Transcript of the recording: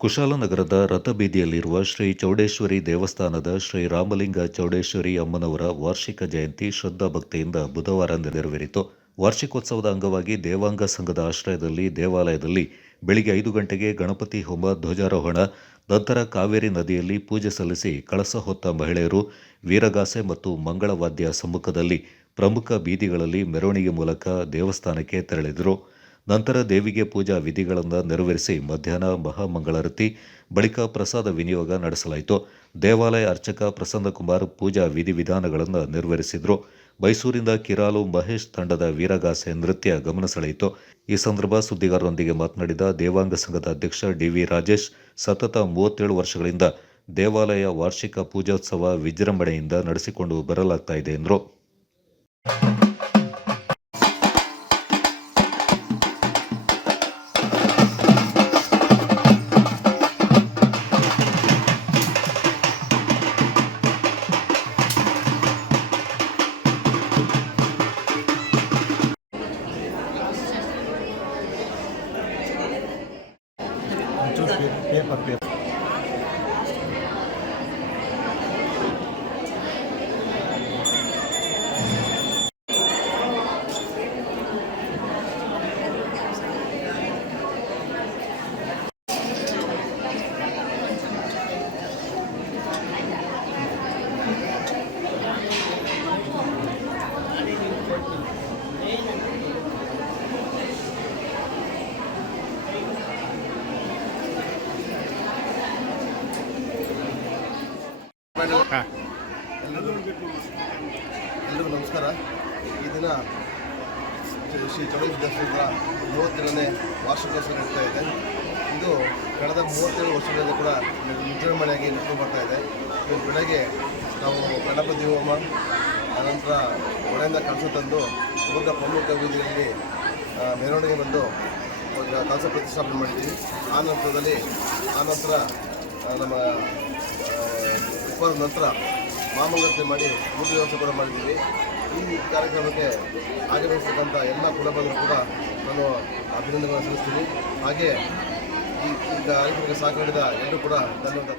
ಕುಶಾಲನಗರದ ರಥಬೀದಿಯಲ್ಲಿರುವ ಶ್ರೀ ಚೌಡೇಶ್ವರಿ ದೇವಸ್ಥಾನದ ಶ್ರೀ ರಾಮಲಿಂಗ ಚೌಡೇಶ್ವರಿ ಅಮ್ಮನವರ ವಾರ್ಷಿಕ ಜಯಂತಿ ಶ್ರದ್ಧಾಭಕ್ತಿಯಿಂದ ಬುಧವಾರ ನೆರವೇರಿತು. ವಾರ್ಷಿಕೋತ್ಸವದ ಅಂಗವಾಗಿ ದೇವಾಂಗ ಸಂಘದ ಆಶ್ರಯದಲ್ಲಿ ದೇವಾಲಯದಲ್ಲಿ ಬೆಳಿಗ್ಗೆ ಐದು ಗಂಟೆಗೆ ಗಣಪತಿ ಹೋಮ ಧ್ವಜಾರೋಹಣ, ನಂತರ ಕಾವೇರಿ ನದಿಯಲ್ಲಿ ಪೂಜೆ ಸಲ್ಲಿಸಿ ಕಳಸ ಹೊತ್ತ ಮಹಿಳೆಯರು ವೀರಗಾಸೆ ಮತ್ತು ಮಂಗಳವಾದ್ಯ ಸಮ್ಮುಖದಲ್ಲಿ ಪ್ರಮುಖ ಬೀದಿಗಳಲ್ಲಿ ಮೆರವಣಿಗೆ ಮೂಲಕ ದೇವಸ್ಥಾನಕ್ಕೆ ತೆರಳಿದರು. ನಂತರ ದೇವಿಗೆ ಪೂಜಾ ವಿಧಿಗಳನ್ನು ನೆರವೇರಿಸಿ ಮಧ್ಯಾಹ್ನ ಮಹಾಮಂಗಳಾರತಿ ಬಳಿಕ ಪ್ರಸಾದ ವಿನಿಯೋಗ ನಡೆಸಲಾಯಿತು. ದೇವಾಲಯ ಅರ್ಚಕ ಪ್ರಸನ್ನಕುಮಾರ್ ಪೂಜಾ ವಿಧಿವಿಧಾನಗಳನ್ನು ನೆರವೇರಿಸಿದರು. ಮೈಸೂರಿಂದ ಕಿರಾಲು ಮಹೇಶ್ ತಂಡದ ವೀರಗಾಸೆ ನೃತ್ಯ ಗಮನ ಸೆಳೆಯಿತು. ಈ ಸಂದರ್ಭ ಸುದ್ದಿಗಾರರೊಂದಿಗೆ ಮಾತನಾಡಿದ ದೇವಾಂಗ ಸಂಘದ ಅಧ್ಯಕ್ಷ ಡಿವಿ ರಾಜೇಶ್, ಸತತ ಮೂವತ್ತೇಳು ವರ್ಷಗಳಿಂದ ದೇವಾಲಯ ವಾರ್ಷಿಕ ಪೂಜೋತ್ಸವ ವಿಜೃಂಭಣೆಯಿಂದ ನಡೆಸಿಕೊಂಡು ಬರಲಾಗ್ತಾ ಇದೆ ಎಂದರು. para ಎಲ್ಲರಿಗೂ ನಮಸ್ಕಾರ. ಈ ದಿನ ಶ್ರೀ- ಚೌಡೇಶ್ವರ ಮೂವತ್ತೆರಡನೇ ವಾರ್ಷಿಕೋತ್ಸವ ನಡೀತಾ ಇದೆ. ಇದು ಕಳೆದ ಮೂವತ್ತೇಳು ವರ್ಷಗಳಿಂದ ಕೂಡ ವಿಜೃಂಭಣೆಯಾಗಿ ನಡೆದು ಬರ್ತಾ ಇದೆ. ಇವತ್ತು ಬೆಳಗ್ಗೆ ನಾವು ಗಣಪತಿ ಹೋಮ ಅನಂತರ ಒಡೆಯಿಂದ ಕಳಸ ತಂದು ಊರಿನ ಪ್ರಮುಖ ಬೀದಿಯಲ್ಲಿ ಮೆರವಣಿಗೆ ಬಂದು ಕಳಸ ಪ್ರತಿಷ್ಠಾಪನೆ ಮಾಡಿದ್ದೀವಿ ಆ ನಂತರದಲ್ಲಿ, ಆ ನಮ್ಮ ಉಪರ ನಂತರ ಮಾಮಂಗಲತೆ ಮಾಡಿ ಊಟ ವ್ಯವಸ್ಥೆ ಕೂಡ ಮಾಡಿದ್ದೀವಿ. ಈ ಕಾರ್ಯಕ್ರಮಕ್ಕೆ ಆಗಮಿಸತಕ್ಕಂಥ ಎಲ್ಲ ಕುಲಬಂಧರು ಕೂಡ ನಾನು ಅಭಿನಂದನೆಗಳನ್ನು ಸಲ್ಲಿಸ್ತೀನಿ. ಹಾಗೆ ಈ ಕಾರ್ಯಕ್ರಮಕ್ಕೆ ಸಹಕರಿಸಿದ ಎಲ್ಲರೂ ಕೂಡ ಧನ್ಯವಾದ